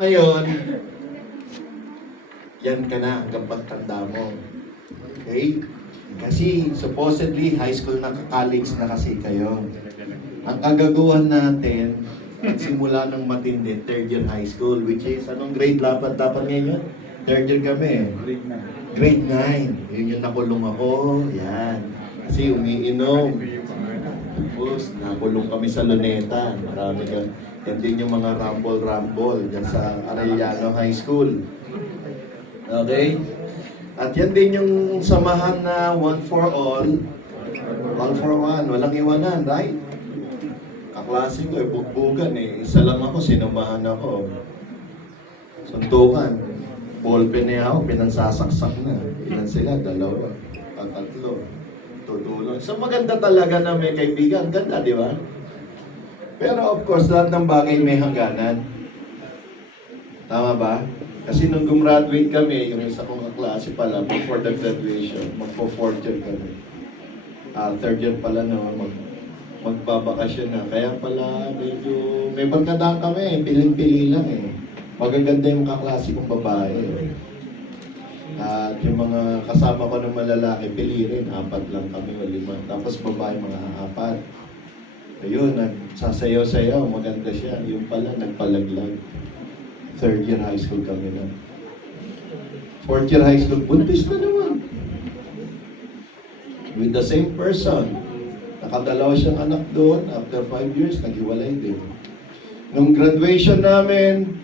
Ngayon, yan ka na hanggang pagtanda mo. Okay? Kasi supposedly high school na college na kasi kayo. Ang kagaguhan natin, simula ng matindi, third year high school, which is anong grade dapat ngayon? Third year kami. Grade 9. Yun yung nakulong ako. Yan. Kasi umiinom. Tapos, nakulong kami sa Luneta. Marami ka. Yan din yung mga rumble dyan sa Arellano High School. Okay? At yan din yung samahan na one for all, one for one. Walang iwanan, right? Kaklase ko, bugbugan eh. Isa lang ako, sinamahan ako. Suntukan. Ballpen niya ako, pinansasaksak na. Ilan sila? Dalawa. Tatlo. Tutulong. So maganda talaga na may kaibigan. Ganda, di ba? Pero of course, lahat ng bagay may hangganan. Tama ba? Kasi nung gumraduate kami, yung isa kong kaklase pala, before the graduation, magpo-4th year kami. Third year pala na magbabakasyon na. Kaya pala medyo may barkadaan kami, piling-pili lang eh. Magaganda yung kaklase kong babae. At yung mga kasama ko ng malalaki, pili rin, 4 lang kami o 5. Tapos babae, mga 4. Ayun, nagsasayaw-sayaw, maganda siya. Yung pala, nagpalaglag. Third year high school kami na. Fourth year high school, buntis na naman. With the same person. Nakadalawa siyang anak doon. After 5 years, naghiwalay din. Nung graduation namin,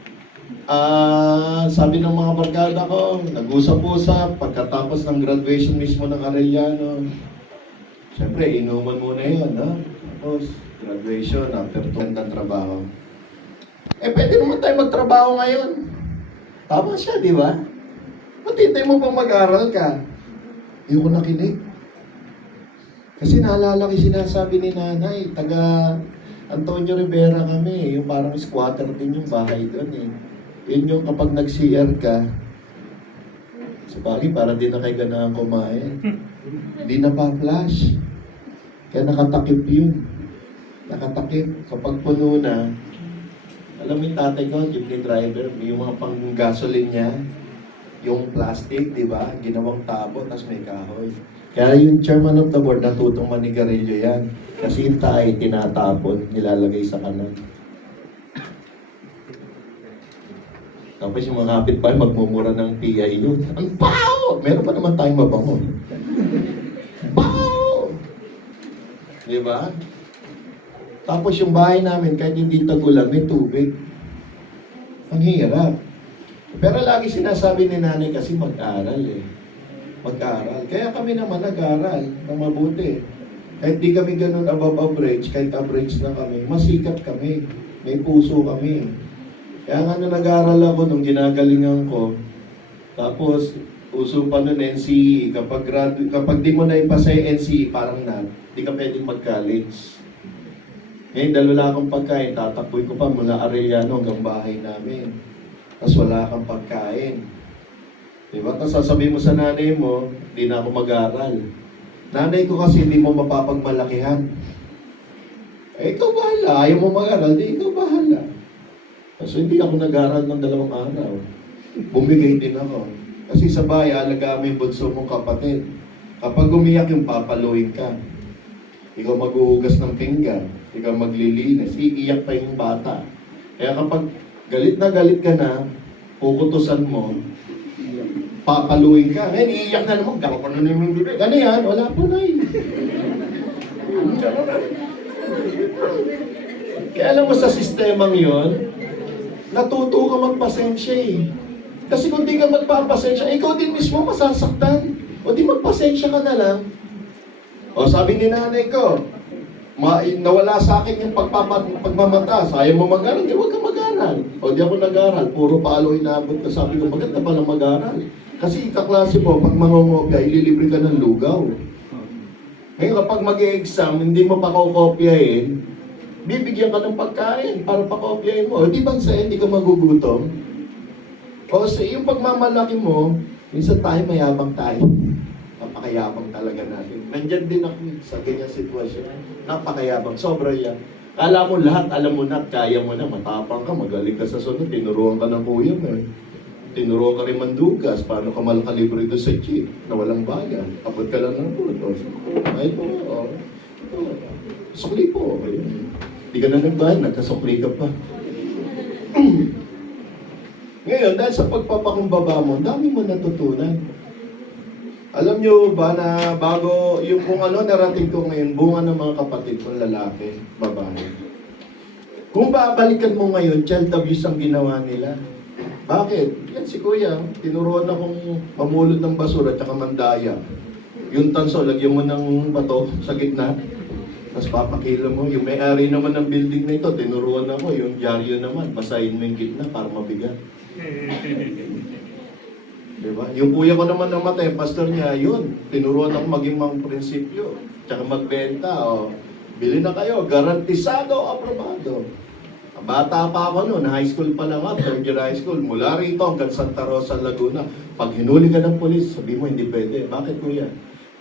sabi ng mga barkada ko, nag-usap-usap, pagkatapos ng graduation mismo ng Arellano, siyempre, inuman muna yun, ha? Tapos, graduation, after 2 ng trabaho. Pwede naman tayo magtrabaho ngayon. Tama siya, di ba? Matintay mo pang mag-aral ka. Hindi ko nakinig. Kasi naalala ko sinasabi ni nanay, taga Antonio Rivera kami, yung parang squatter din yung bahay doon eh. Yun yung kapag nag-CR ka, sa bagay, para di na kayo ganahan kumain. Hindi na pa-flash. Kaya nakatakip yun. Nakatakip. Kapag puno na, alam mo yung tatay ko, jeepney driver, yung mga pang-gasoline niya, yung plastic, di ba? Ginawang tabo, tapos may kahoy. Kaya yung chairman of the board, natutong manigarilyo yan. Kasi yung tayo, tinatapon, nilalagay sa kanan. Tapos yung mga kapitbahay, magmumura ng PI yun. Ang baho! Meron pa naman tayong mabango. Baho! Di ba? Tapos yung bahay namin, kahit hindi tagulan, may tubig. Ang hirap. Pero lagi sinasabi ni nanay kasi mag-aral eh. Mag-aral. Kaya kami naman nag-aral ng mabuti. Kahit di kami ganun above average, kahit average na kami, masikap kami. May puso kami. Kaya nga nag-aral ako nung ginagalingan ko. Tapos, uso pa nun NCE. Kapag di mo na ipasa yung NCE, parang di ka pwedeng mag-college. Ngayon, dalawa akong pagkain, tatakboy ko pa mula Arellano hanggang bahay namin. Tapos wala kang pagkain. Diba? Tapos sasabihin mo sa nanay mo, hindi na ako mag-aral. Nanay ko kasi hindi mo mapapagmalakihan. Ikaw bahala. Ayaw mo mag-aral, di ikaw bahala. So hindi ako nag-aral ng 2 araw. Bumigay din ako. Kasi sa bahay, alaga mo yung bunso mong kapatid. Kapag umiyak yung papaluin ka. Ikaw maghuhugas ng pinggan. Ikaw maglilinis. Iiyak pa yung bata. Kaya kapag galit ka na, pukutusan mo, papaluin ka. Ngayon, iiyak na naman. Gano'n ko na naman yung bibig. Ano yan? Wala po na eh. Kaya alam mo sa sistemang yon, natuto ka magpasensya eh. Kasi kung di ka magpapasensya, ikaw din mismo masasaktan. O di magpasensya ka na lang. O sabi ni nanay ko, nawala sa akin yung pagmamata. Ayaw mo mag-aral, di huwag ka mag-aral. O di ako nag-aral, puro palo inabot ka. Sabi ko, maganda pala mag-aral. Kasi kaklase mo, pag mangongopya, ililibre ka ng lugaw. Ngayon kapag mag-e-exam, hindi mo pa kokopyahin, bibigyan ka ng pagkain para pakopyahin mo. O di ba sa'yo, hindi ka magugutom? O sa yung pagmamalaki mo, minsan tayo mayabang tayo. Napakayabang talaga natin. Nandyan din ako sa ganyang sitwasyon. Napakayabang. Sobra yan. Kala mo lahat, alam mo na at kaya mo na, matapang ka, magaling ka sa sunod, tinuruan ka ng kuya mo eh. Tinuruan ka rin mandugas, paano ka malakalibre doon sa jeep na walang bayan. Kapag ka lang ng puto, ay po, sukli po. Hindi ka na nagbayad, nagkasukli ka pa. Ngayon, dahil sa pagpapakumbaba mo, dami mo natutunan. Alam nyo ba na bago, yung kung ano narating ko ngayon, bunga ng mga kapatid kong lalaki, babae. Kung babalikan mo ngayon, child abuse ang ginawa nila. Bakit? Yan si Kuya, tinuruan akong mamulot ng basura at saka mandaya. Yung tanso, lagyan mo ng bato sa gitna, tapos papakilo mo. Yung may-ari naman ng building na ito, tinuruan ako. Yung dyaryo naman, basahin mo yung gitna para mabigat. Diba? Yung kuya ko naman namatay, pastor niya, yun. Tinuruan ako maging mga prinsipyo. Tsaka magbenta, o. Bili na kayo, garantisado, aprobado. Bata pa ako noon, high school pa lang ako, third year high school. Mula rito hanggang Santa Rosa, Laguna. Pag hinuli ka ng polis, sabi mo, hindi pwede. Bakit kuya?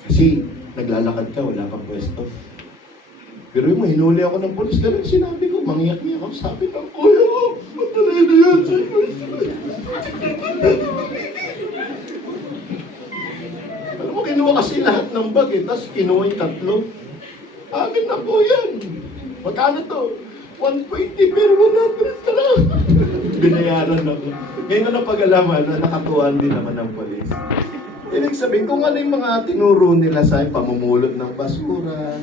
Kasi naglalakad ka, wala kang pwesto. Pero yung hinuli ako ng polis, ganun sinabi ko, mangiyak-iyak ako. Sabi ng kuya ko, matalay na yan sa'yo. Alam mo, kinuha kasi lahat ng bag eh, tapos kinuha yung tatlo. Akin na po yan. Magkano to? 120 pero 100 ka lang. Binayaran ako. Ngayon ko na pag-alaman na nakatuhan din naman ng polis. Ibig sabihin, kung ano yung mga tinuro nila sa pamumulot ng basura,